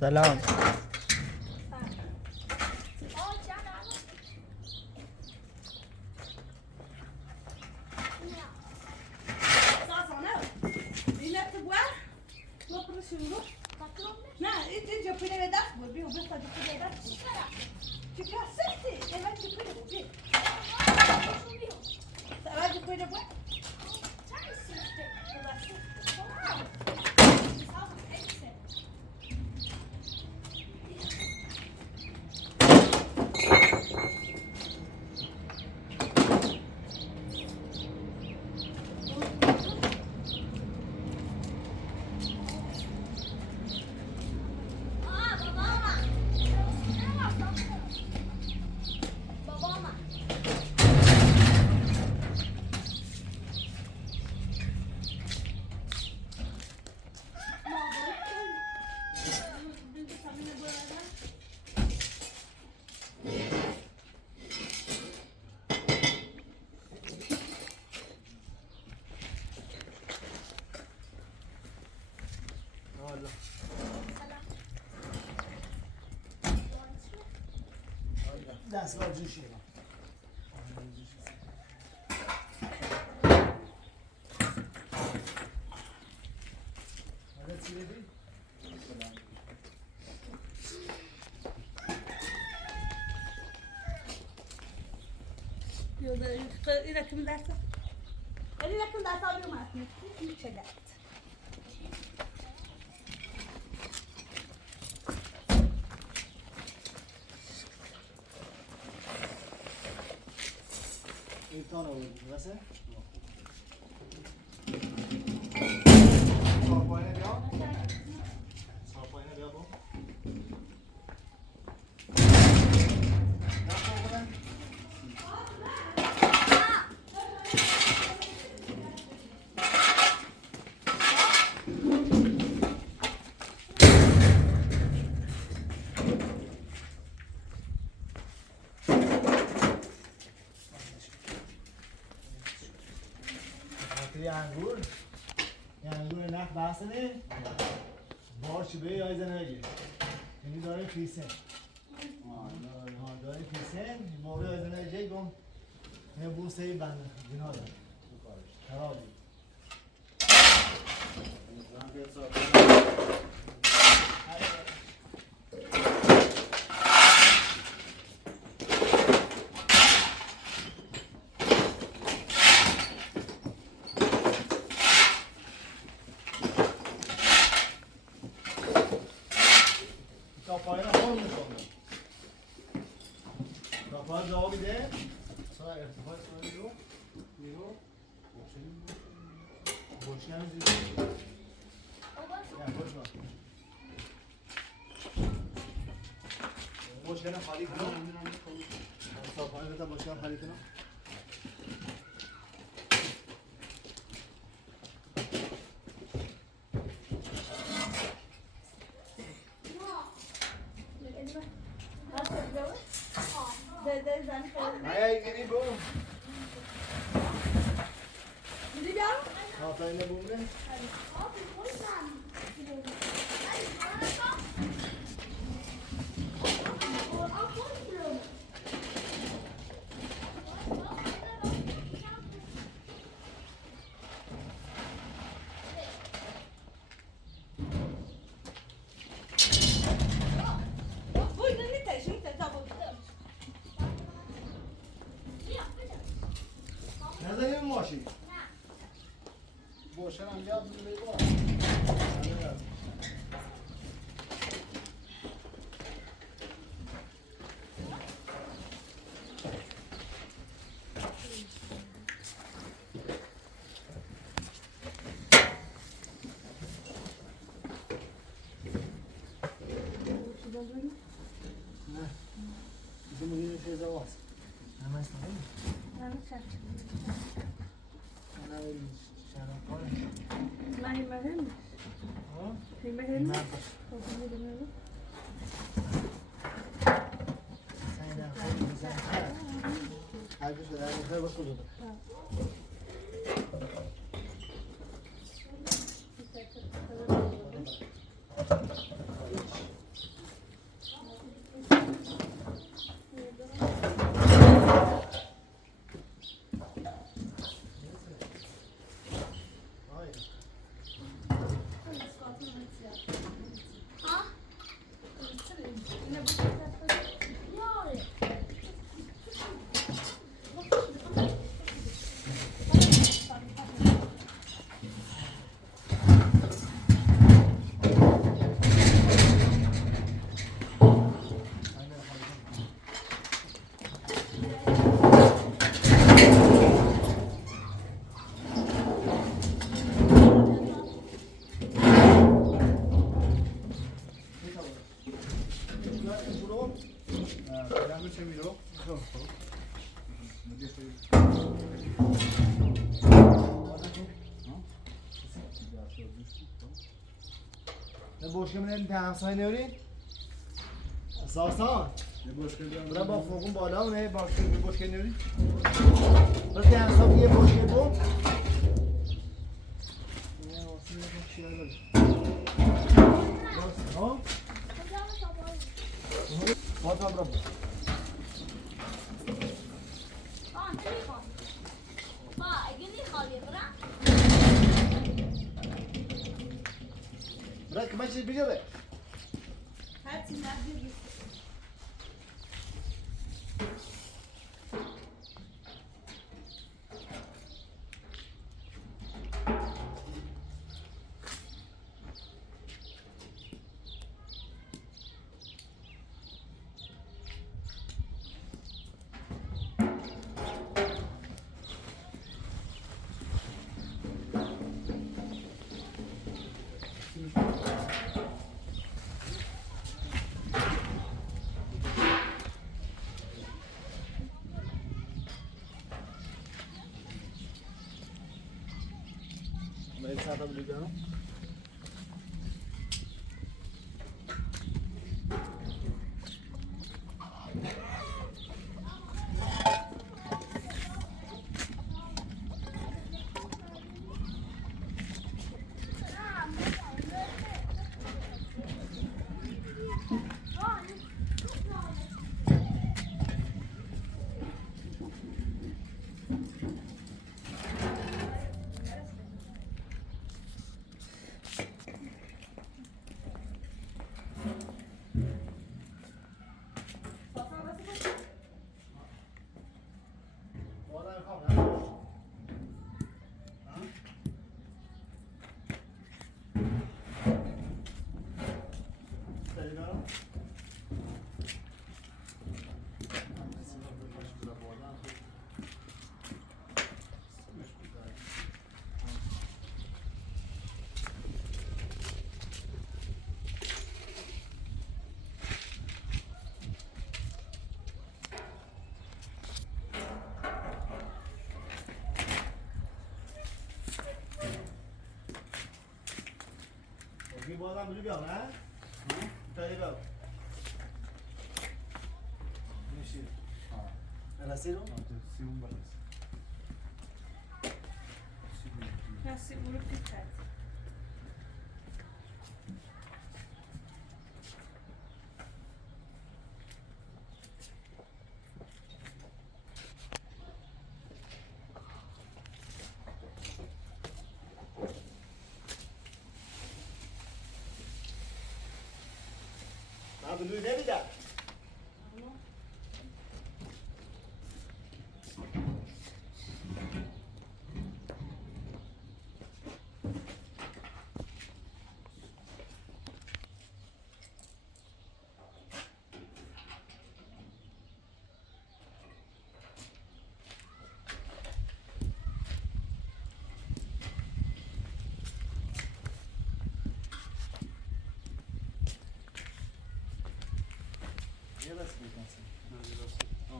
سلام. دستگاه جوشی لكم داسة اللي لكم داسة اليوم عارفين كيف شجعت ایتان آورد بسه صاف بیا با انگور نخ بحثنه بارچی به یای زنگی یعنی داره فیسن داره فیسن موقع یای زنگی گم نه بوسه بند جنا داره خرابی پایین خور میکنه تا پایین جواب میده سا ارتفاع سایی رو میرو بوشی هم زیده بوشی هم خالی کنم تا پایین بتا بوشی هم خالی کنم Aí, querido, bom. Ó, tá indo bom, né? نزدیم ماشین بوشن هم یاد میده با نه bizim bugün şey zavaz. Hemen sanırım. أنا والشرقاء ما هي مهم هي مهم سيدنا خير بزن خير هاي شو ده خير بخلوده باشه میرو. خب نه باشکه من این همسایه نورین ساسان برای با فوقون بالا و نه باشکه نورین برای که همسایه یه باشکه بوم نه واسه یه چی ها فاطمه برو برای که من چیز بگیره هرچی نبیدی Mas ele tava brigando. Cái bó răm cái biểu á. Đây biểu. Nişi. Era silo? Simon balas. Já seguro picado. Abi Louis ne bir daha? Neresi bu kanser? Ha.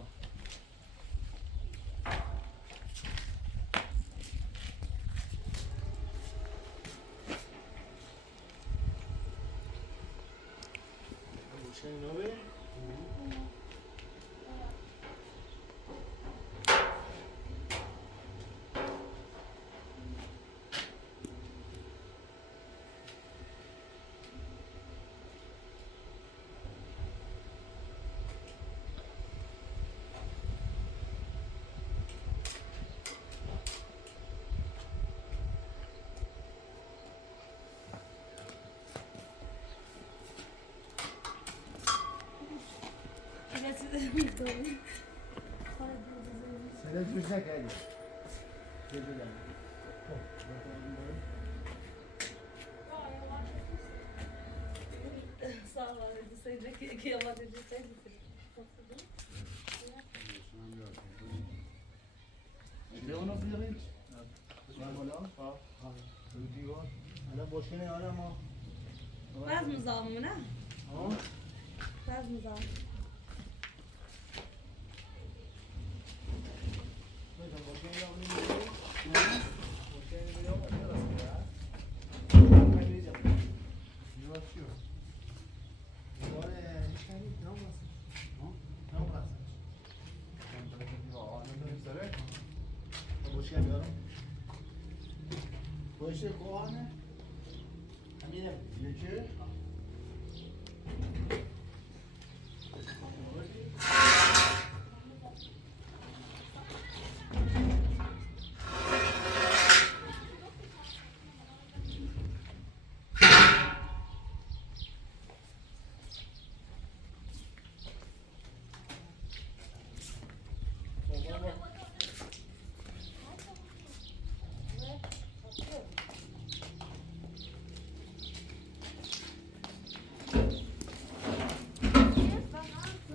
Bu şey ne be? Sen de düşecek hadi. Geceler. Sağ ol abi. Sayacak ki yalan edecek. Ne onu bilir? Var mı lan? Ha. Ha. Ödü var. Hala boş ne ara ama. Vaz mı zalmı ne? Ha? Vaz mı zalmı? Boşuna yapmayayım. Boşuna yapmayayım. Neresi ya? Kaybedeceğim. Yavaşıyor. Oraya hiç kaybedeceğim. Ne olmasın? Ne olmasın? Boşuna yapıyorum. Boşuna koğanı. Amirim. Yürü.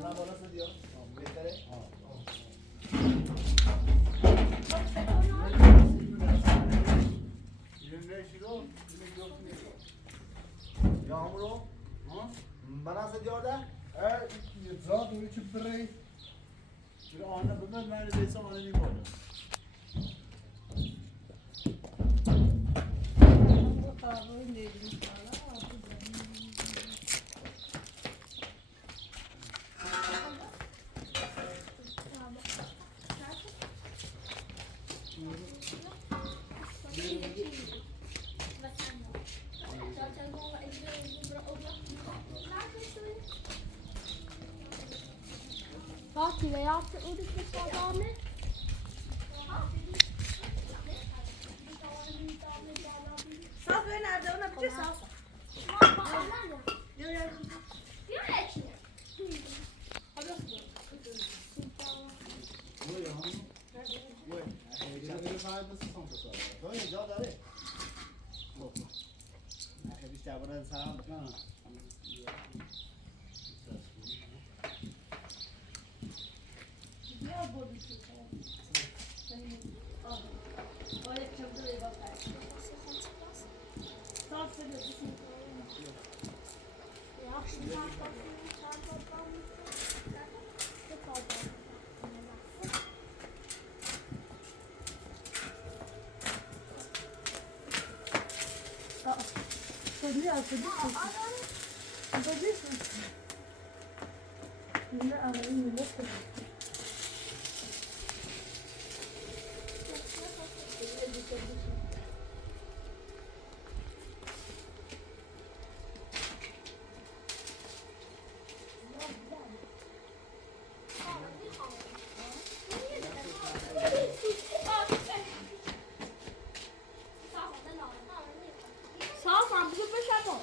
Bana nasıl diyor? Betere. Yağmur o. Bana nasıl diyor da? Zaten üçü birey. Bir anne bunlar neredeyse annenin oldu. O kahve neydi? Fatih veya Urus'ta Şaban'ı Sağ böyle nerede? Ona bir şey sağ. Yok yok. Çadırın sahibi son tutar. Böyle cevap abi. İşte burada sana Ne bu bir şey? Öyle çabuk bak. Sağ söylüyorsun. ya şimdi Söylüyor arkadaşlar. Bakıyorsun. Yine arayın yine söylüyor. Sağ ol, bugün bir şey bu.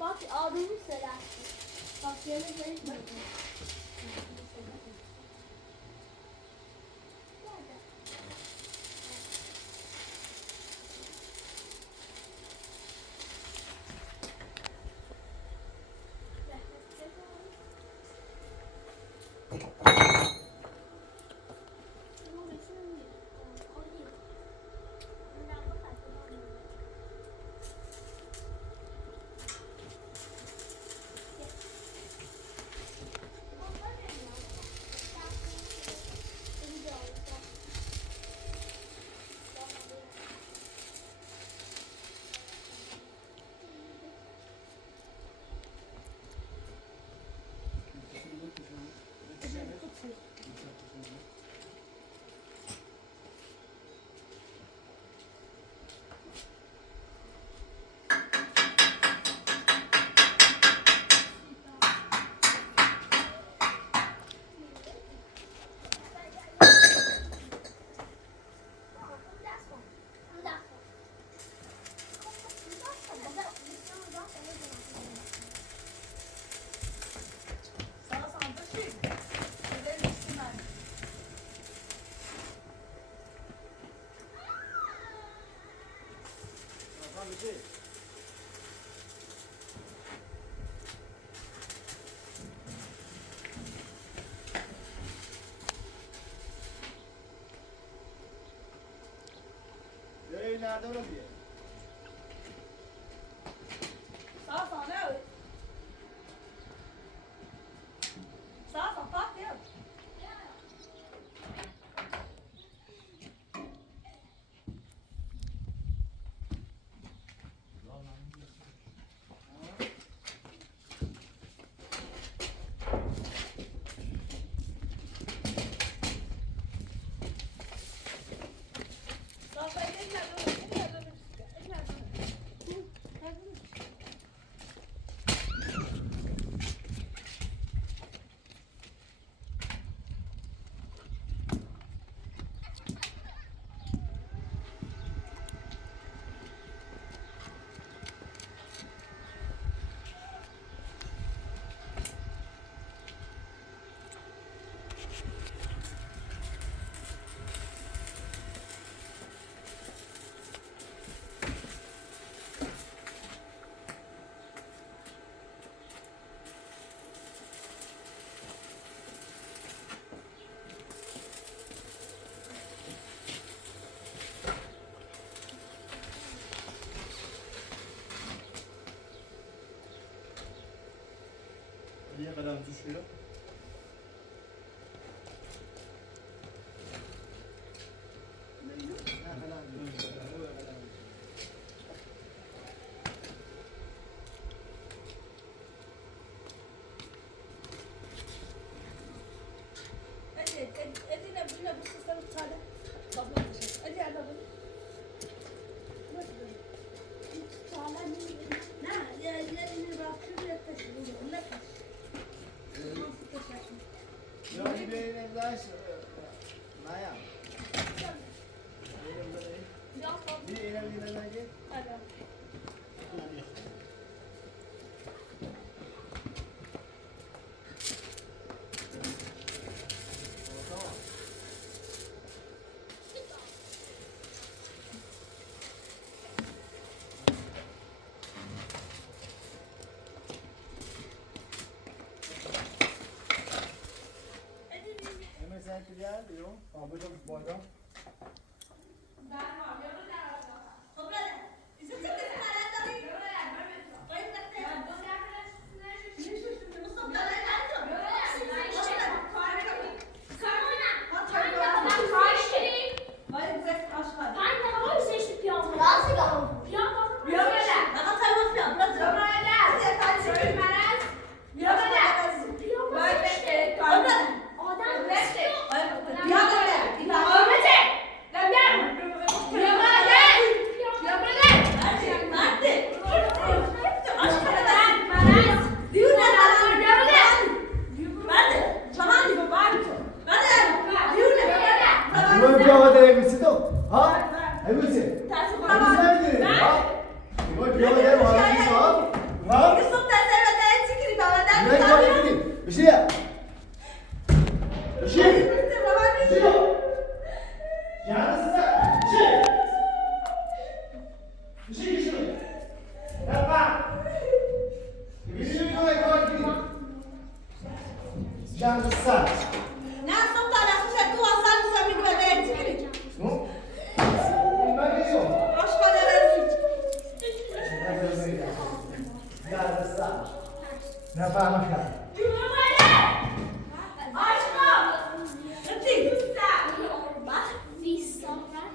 Bak abimi söylersin. Bak yerine gelip bakın. Nerede olabilir? Sağ sağ ne öyle? Sağ sağ bak ya. Sağ sağ eline dön. Eline dön. Eline dön. Niye kadar düşüyor? Eline bile bu sesleri çare. Kapıya taşır. Hadi hadi bunu. Ne? Ya elini bak şuraya taşır. Ne taşır? Nasıl taşır? Yani bir evlaş. Naya. Bir evliliğine git. Hadi. Hemen sen trial diyor. Abi de boydan. Bunu bir hava denemişsin de. Ha? Hepsi. Hepsi mi? Ha? Bunu bir hava denemişsin. Ha? Ha? Ne kadar gidin? Bir şey yap. Bir şey. Bir şey yap. Yalnız sen. Bir şey. Bir şey geçiyor. Yapma. Bir şey yok. Kadar gidin. Yalnız sen. Nu? Ben geçiyorum. Yalnız sen. Ne yapalım ya?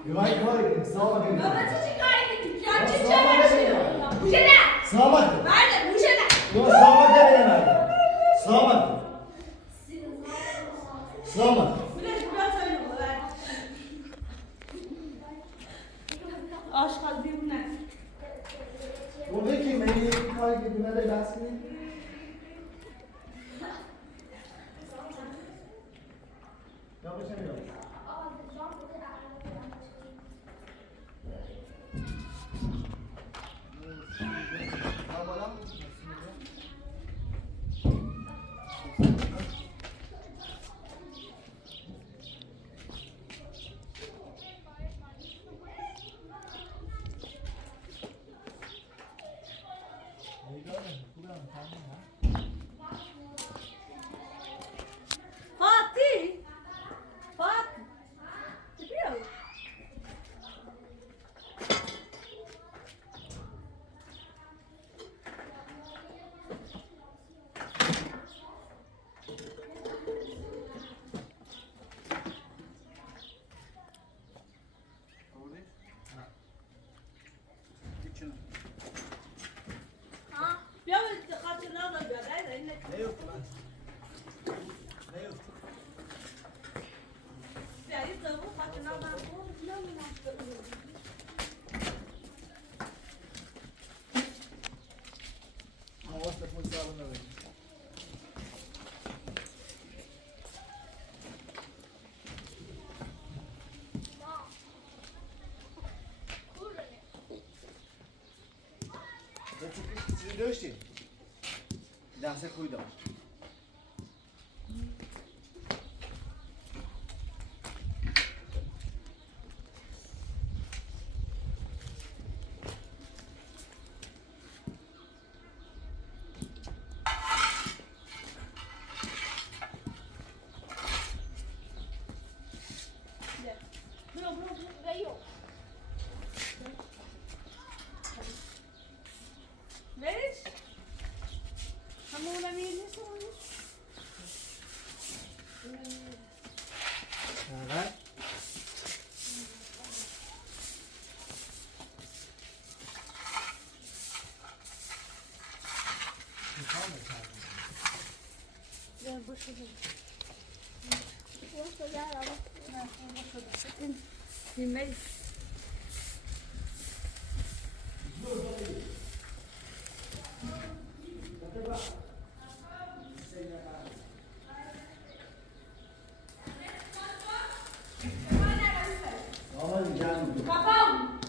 Yuvarlak yuvarlak. Sağa bakayım. Sağa bak. Yok sağa bak ya benim abi. Sağa bak. Sağa bak. Aşk kalbim ne? Bu ne ki? Beni kaybetmeye de lazım. Yapışamıyorum. بیا خاطرنا رو بیار این نیفت نیفت بیا این تو خاطرنا رو واسه فوت صابون نبید چیزی داشتی؟ دست خوی داشت ليش؟ همون مين يسوي؟ شغل يميز Babam.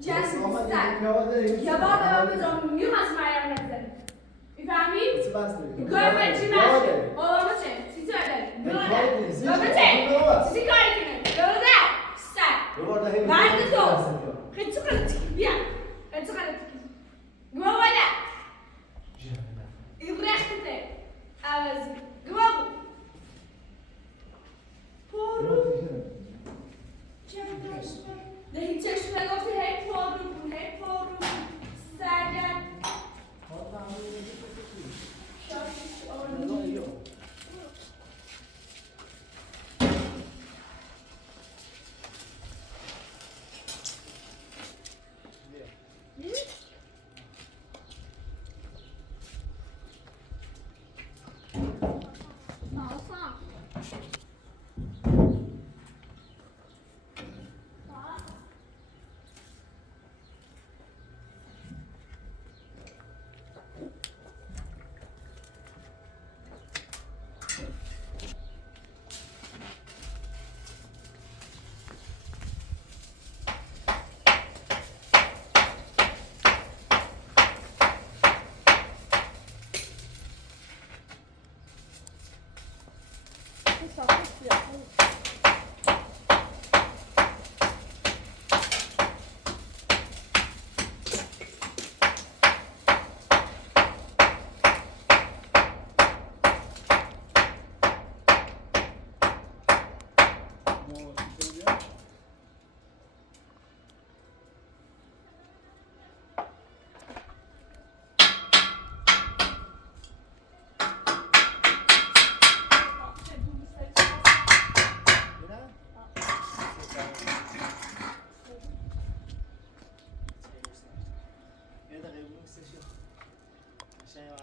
Jason ister. Ya baba babam میخواست نزنه. میفهمی؟ گفت چی باشه؟ بابا چه؟ چی شده؟ بابا چه؟ چی کاری کنه؟ بابا سر. بعد تو. خیلی چقدر بیا. خیلی چقدر بابا لا. يبرخته. عوضی. بابا. هیچ چشم نگفتی هی پارو سرگرد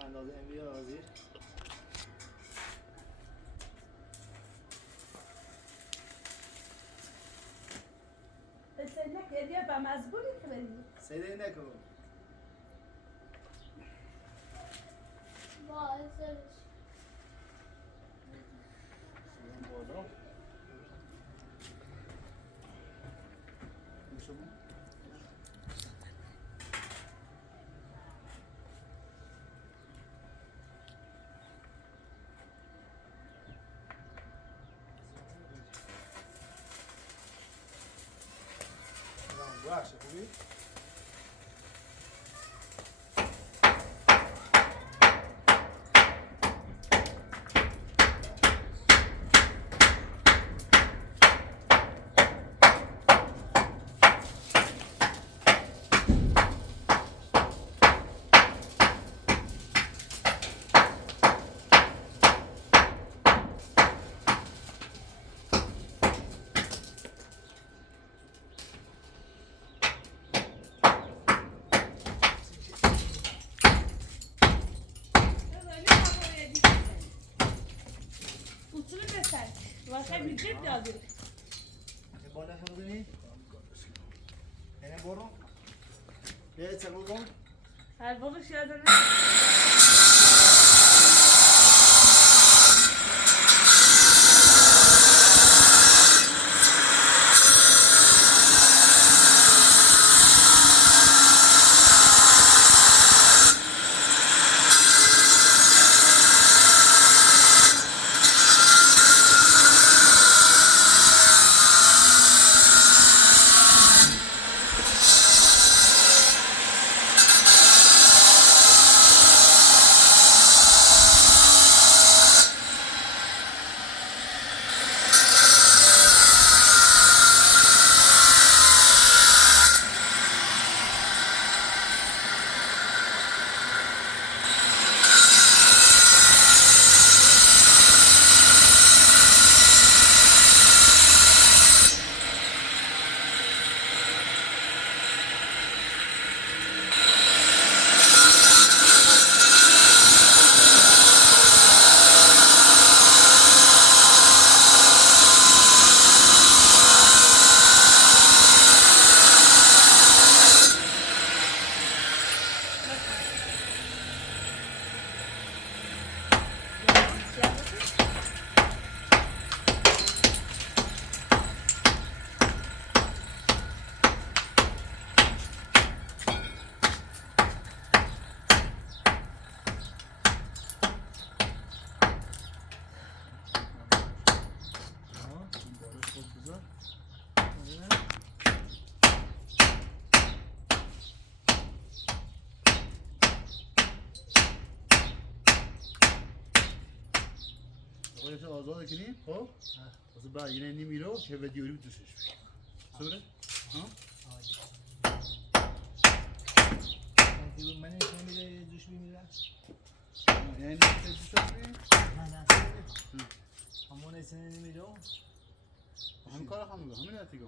اندازه امیر آزیر سنك يا با مزبوط كده سیده نکن بالا باشه خوبی؟ میگه داده بالا شو ببینی اینم برو بیا چه بگم هر بابش یادم خودت آزاد کنی خب واسه بعد یه نمیرو چه ویدیویی دوستش سوره ها دیگه من نشون میده دوش میمیره یعنی چه دوستش نه همون اصلا نمیره همین کار هم میگم همین نتیگه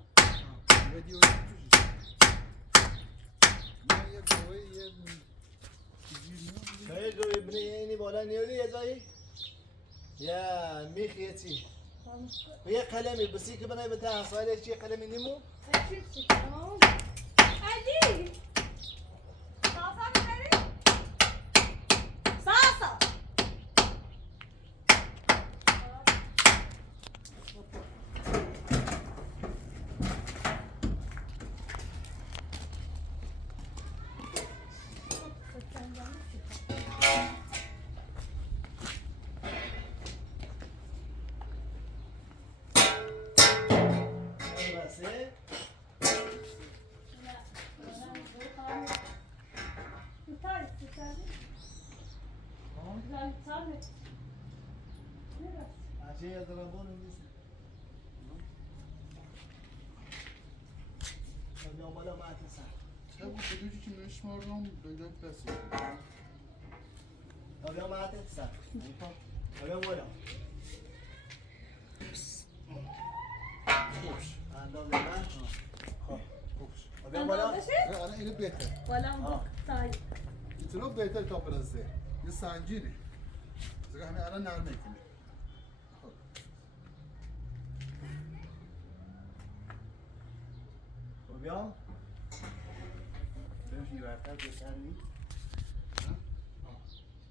ویدیویی دوستش نه یه گوی یه شاید رو ببینی بالا نیاری یه جایی یا میخیتی و یه قلمی بسی که بنای بتا حصاله چی قلمی نیمو علی ساسا میبری؟ ساسا بسه عجیه یا درابون نیست یا بالا معتسن چه بود بدونی که نشمارم بیدن کسی یا معتسن یا بالا خوش انداز من خوش یا بالا الان اینو بهتر ولا طيب اینو بهتر تا برزه یه سنجینه زگه همین الان نرمه کنه خب بیا بهش یورتر بهتر نیست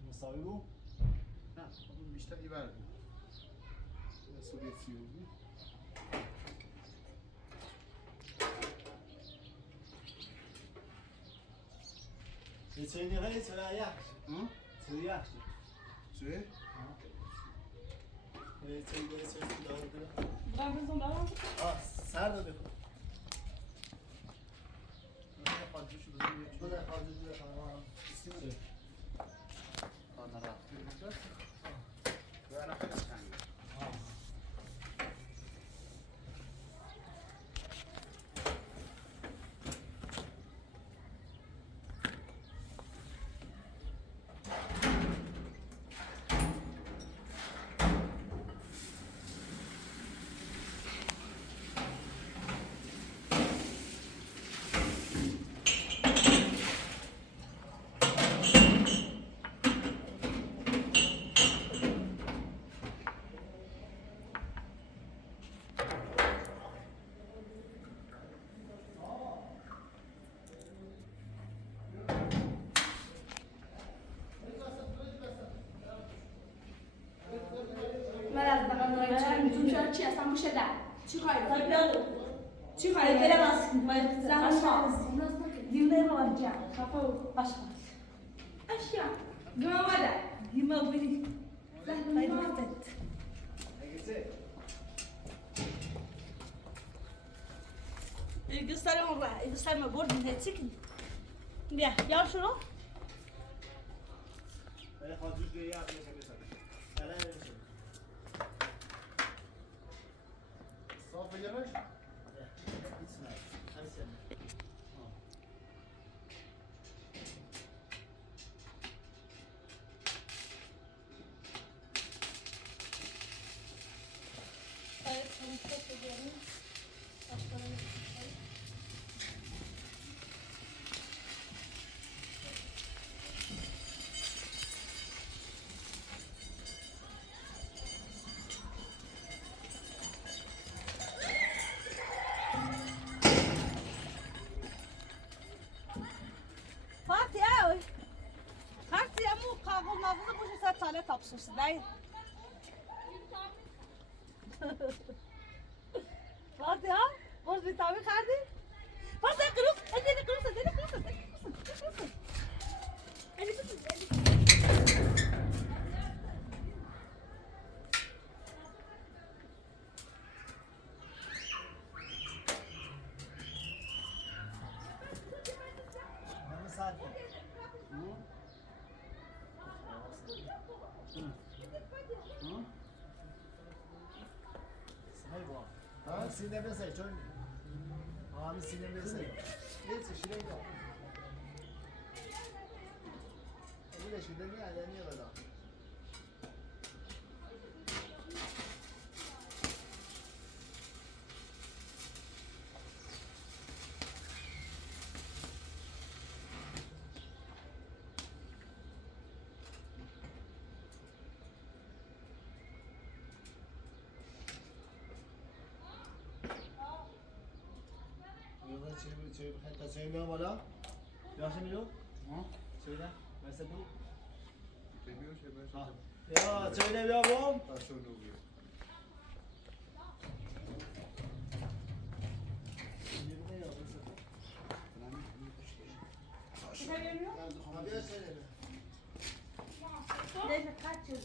مساوی بو نه اون بیشتر ایور بود سوویتی بود یه چه دیگه چرا یخش چرا یخش چه؟ یه چه دیگه چرا داره کنه برام بزن برام سر داده کن خالجوشو بزنیم یه چیز بده خالجو بده خالجو آن رفته بزن و الان خیلی سنگه köşede. Çık ayrı. Tabii oğlum. Çık Hayır ayrı. gelemezsin. Hayır kızım. Sen Aşağı. nasıl? Düğünde mi varacağım? Kapı. Aşağı. Aşağı. Güvemede. Yeme beni. Hayır Sen vakit. Gösterme bana. Gösterme. Gördün ne çıkın. Gel şunu. Ben hazır diye yapmayacağım mesela. Neler yapacağım? Sağ becermek. İsmail. Hadi sen. Evet, sonuçta söylüyorum. Başlarına Fatih ya. Fatih ya mu kavga mavzu bu şey tane tapsırsın değil. Fatih ya. Boş bir tabi kardi. Fatih kırık. Elini kırık. Elini kırık. Elini kırık. Ama sakin. İsmail bu. Ha, sinirle say, çok. Abi sinirle say. Neyse, şuraya gel. Bu da şurada niye aleniyor adam? Yolda hatta söyle bana. Yaxşı mı yok? Ha? Söyle. Mesela bu. Çekiyor şey ben. Ha. Ya söyle yavrum. Ha şöyle oluyor. Abi söyle. Neyse kaç yıl.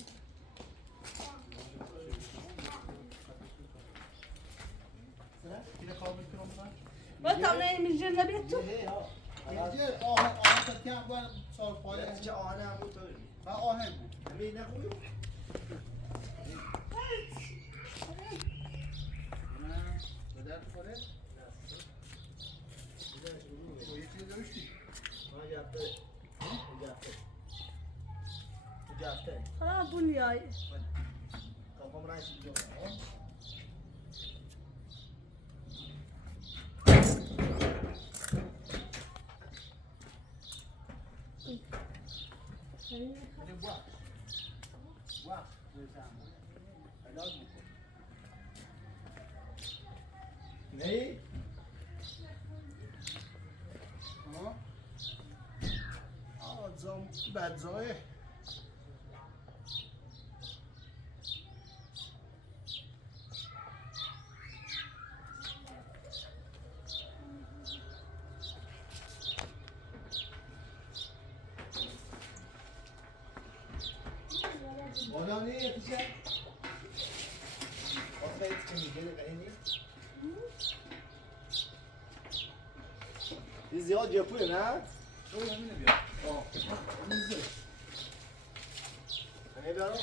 Yine kaldı bir kilometre. Ben tam neymiş yerine bir tut. Hey ya. Gel ahen tepkiye ben sor paylaş. Bence ana bu tabii. Ha ahen bu. Hemen ne koyuyor? Öder para. O yetkiyle dövüştük. Ha yaptı. Yaptı. Yaptı. Ha bu ya. Kafamın aynı şey yok. Hadi bak. Bak. Helal mi? Ne? Ha? Adam bedzayı. Ona ne yapacak? Otra yetişkin gelir en Biz yol yapıyor ha? Çok emin ediyor. Ne bir ara?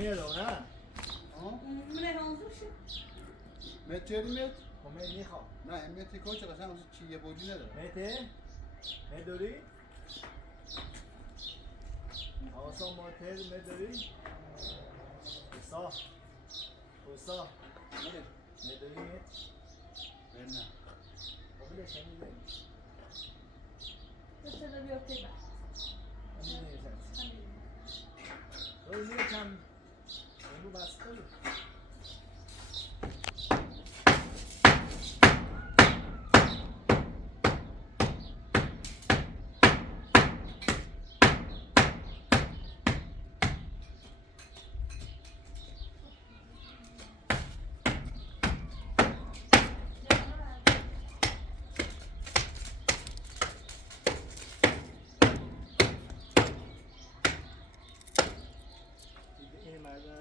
همین رو نه من هنوزش مت چه مت؟ همین میخوام نه مت کوچه قشنگ چی یه بودی نداره. مته مدوری آسان ماتر مدوری حسا حسا مدوری مت نه. قبل شنیده بسیار بیاتی با همین نیست روی میره کم اینو بسته بود این مردم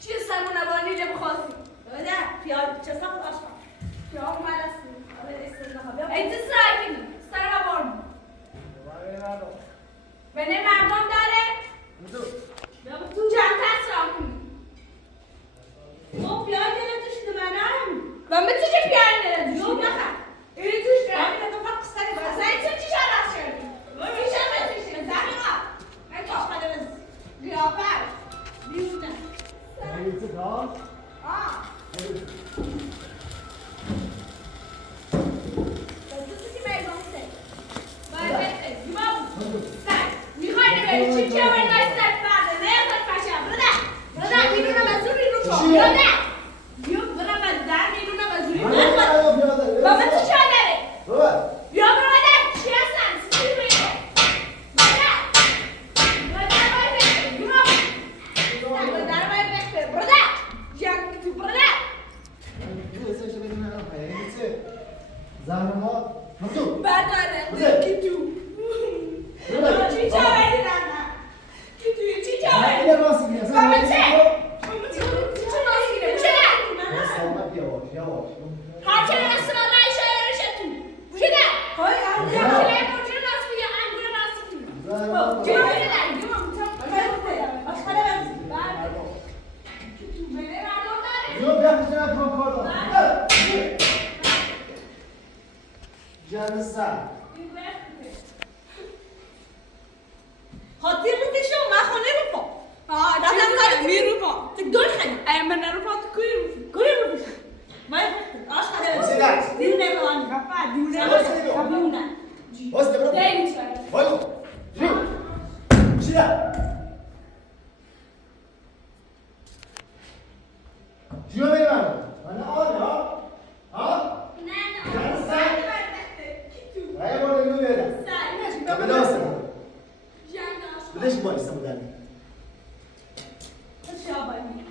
چی سرمون نبانی جب خاصی نه پیاز چه ساخت آشنا پیام مرسی آره استنها ای تو سرکی سر نبارم بینه مردم داره تو جمع تست را کنی او پیاز نتوشیده منم و من تو چه پیان نداری یو نخواه این توش آره داره تو فقط سری اصلا بس این تو چی شرط کردی؟ چی شرط کردی؟ زنی ما من آشنا بس قیافر بیونه Hayırlısı kal. آه تو چی میگم سه باید سر میخوای نبری چی چی اول داشت سر فرده نه سر فشم برده بیرون مزور بیرون کن برده بیو برم از در بیرون مزوری با من تو چه داره بیا برادر چی هستن چی میگه برادر باید بکره بیرون برادر باید بکره برادر جنگ تو برادر Zahrama, Hamdu. برادر کی تو چی چه آوردی نه کی تو چی چه Ne آوردی ile nasıl gidiyorsun? بابا چه چه راستی چه Salmak yavaş, yavaş. هر چه راست ما رای شهرش تو بوده های چه آره موجود راست میگه انگور راست تو Zahrama. چه میگه در گیرم آشنا بس بعد تو بده مردم داره Yok yapacağım konkorda. Canısa. خاطر رو تشو ما خونه رو پا دادم داره میرو پا تقدر خیلی من رو پا تو کوی رو کوی رو تشو ما آشنا بس دین نمیوان کفا دین نمیوان Bas de bırak. değil mi Oy. Yürü. Şila. Şuna benim abi. Bana al ya. Al. نه نه Hayır orada yürü verin. سعی Tabii nasıl? جنگ ليش ما يسمى داني؟ ايش يا بني؟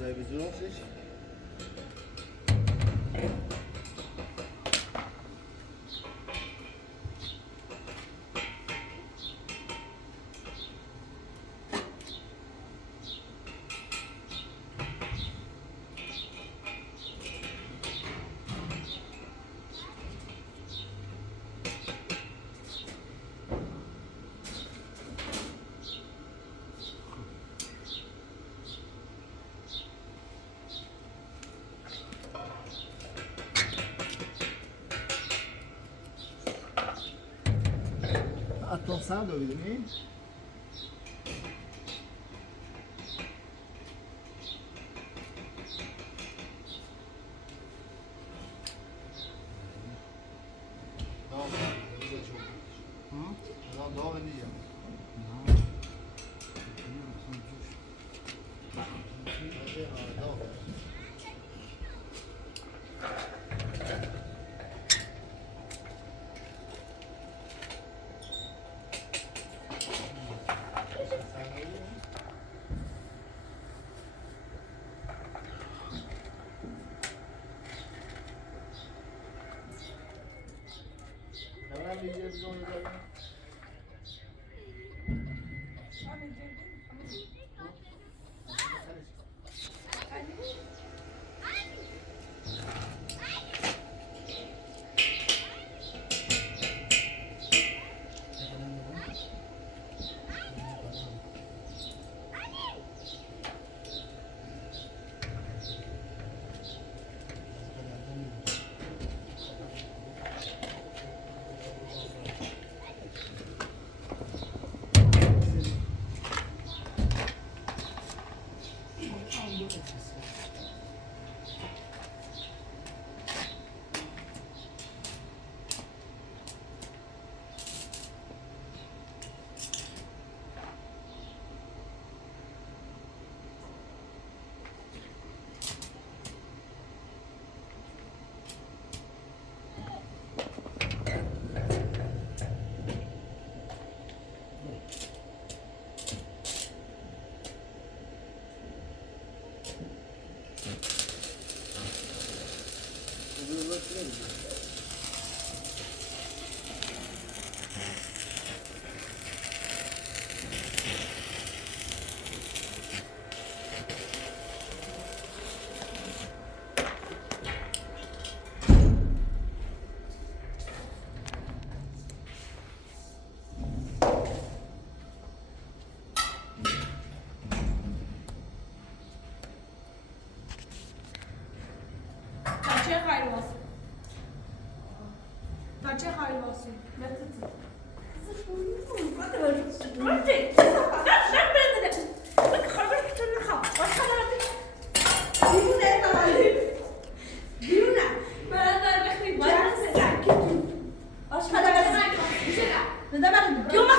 زي بزوفش Attenção, David. olmaz.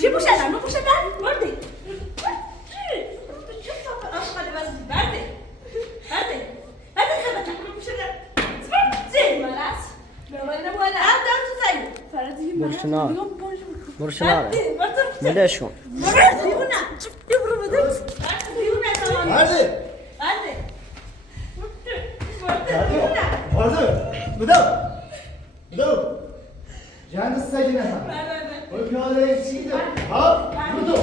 Şimdi bu şeyler, bu şeyler. Verdi. Verdi. Verdi. Verdi sana bu şeyler. Zil. برشنا برشنا مداشون Nerede? Vardı. Bıdak. Bıdak. Yalnız sadece ne var? O piyadeler eksiydi. Ha? Burada.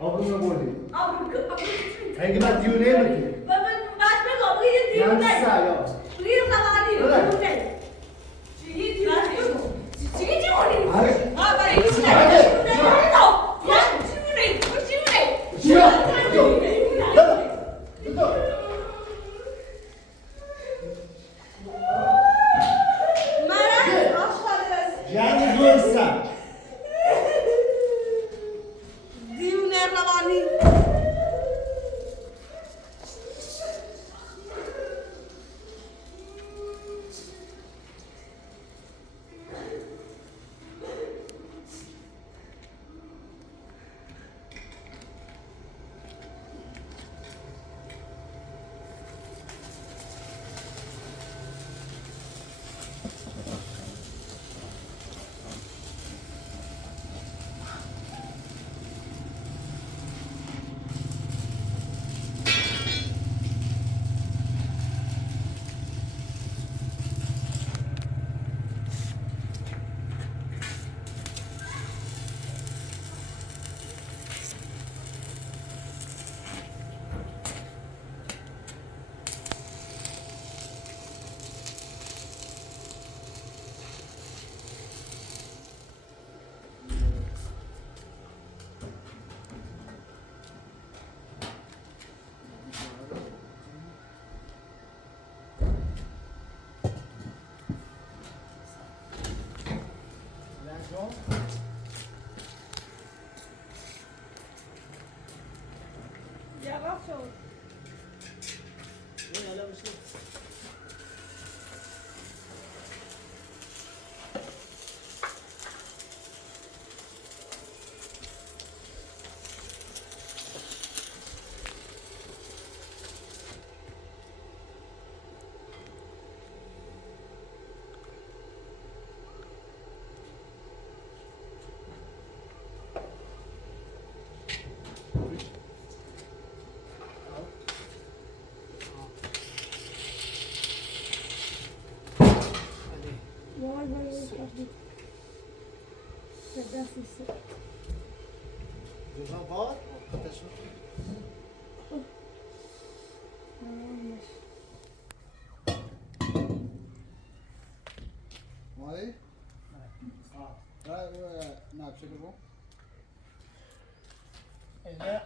Ablamla bordu. Hangi ben düğüneye mi ki? Yalnız sağ ya. Yani görsen. Yavaş ol. Vay vay vay. Şuradan sesi. Gözden var. Ateşin. Tamammış. Vay. Ne yapacak bu? Evet.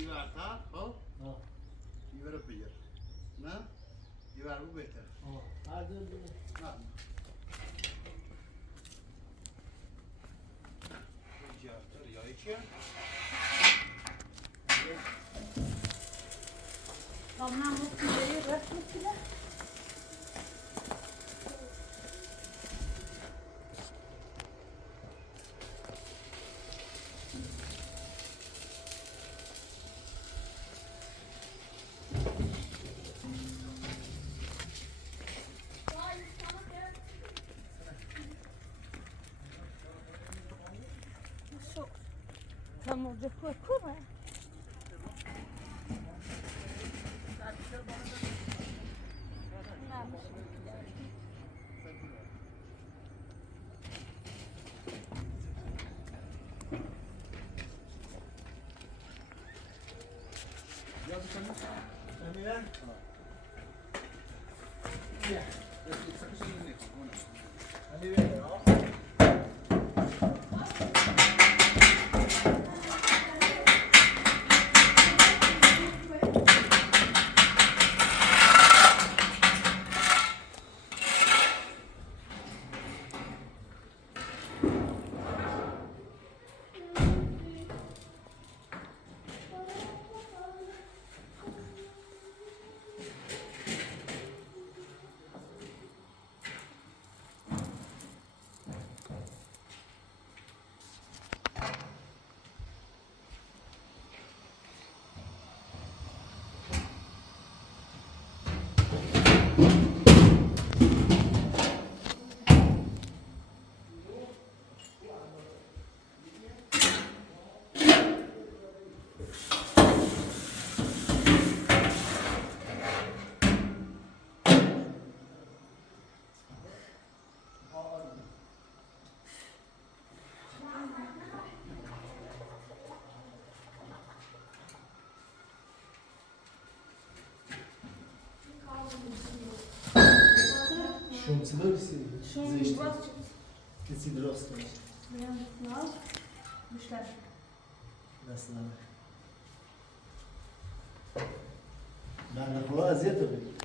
İverta, o? İverip bir yer. Ne? İver bu beter. Hadi. Ne? Ya içiyor. Tamam bu pideyi resmettiler. Tamam, de quoi, quoi, فهمیدن؟ بیا. سکوشو نمیخوام. علی بیا. Şumçılar zeytin. Kesin drost olmuş. Ne? Müşter. Nasıl? Ben de kolay aziyet tabii.